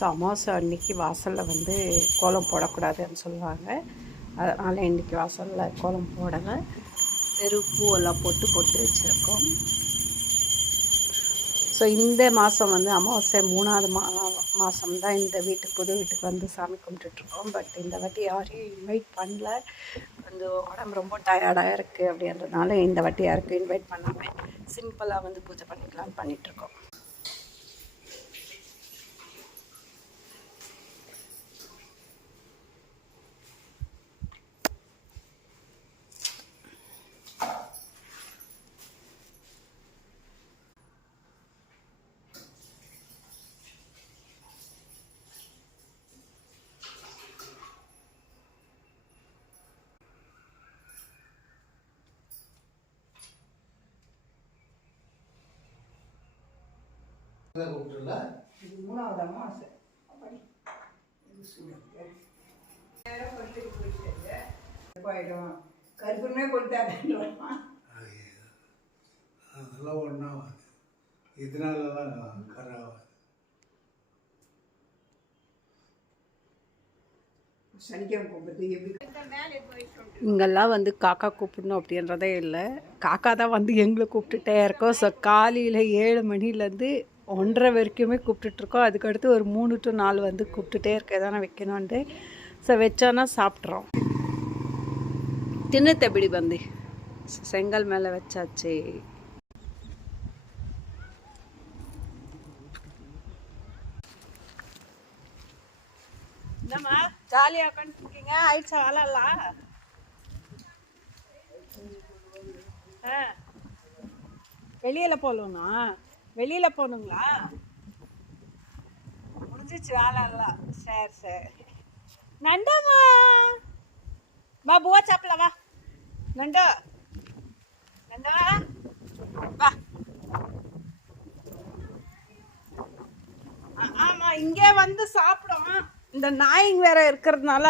So அமாவாசை அன்றைக்கி வாசலில் வந்து கோலம் போடக்கூடாதுன்னு சொல்லுவாங்க. அதனால் இன்றைக்கி வாசலில் கோலம் போடலை. பூவெல்லாம் போட்டு வச்சுருக்கோம். ஸோ இந்த மாதம் வந்து அமாவாசை 3வது மாதம் தான் இந்த புது வீட்டுக்கு வந்து சாமி கும்பிட்டுட்ருக்கோம். பட் இந்த வாட்டி யாரையும் இன்வைட் பண்ணல. வந்து உடம்பு ரொம்ப டயர்டாக இருக்குது அப்படின்றதுனால இந்த வாட்டி யாருக்கும் இன்வைட் பண்ணாமல் சிம்பிளாக வந்து பூஜை பண்ணிக்கலாம்னு பண்ணிகிட்ருக்கோம். மூணாவது அமாவாசை கருப்புமே கொடுத்தாங்க. அதெல்லாம் ஒன்றா இதனாலலாம் கராவாது. இங்கெல்லாம் வந்து காக்கா கூப்பிடணும் அப்படின்றதே இல்லை. காக்கா தான் வந்து எங்களை கூப்பிட்டுட்டே இருக்கோம். ஸோ காலையில் 7 மணிலேருந்து 1:30 வரைக்குமே கூப்பிட்டுட்ருக்கோம். அதுக்கடுத்து ஒரு 3 to 4 வந்து கூப்பிட்டுட்டே இருக்க எதனா வைக்கணுன்ட்டு. ஸோ வச்சோன்னா சாப்பிட்றோம். தின்னுத்தபடி வந்து செங்கல் மேலே வச்சாச்சு. என்னம்மா ஜாலியாக உட்காந்துருக்கீங்க? ஆயிடுச்சா வேலைலாம்? வெளியில் போகலண்ணா, வெளியில் போகணுங்களா? முடிஞ்சிச்சு வேலைலாம். சரி சரி. நண்டாமா வா, புவா சாப்பிடல வா. நண்டா நண்டா வா. ஆமாம், இங்கே வந்து சாப்பிடும். இந்த நாய்ங்க வேற இருக்கிறதுனால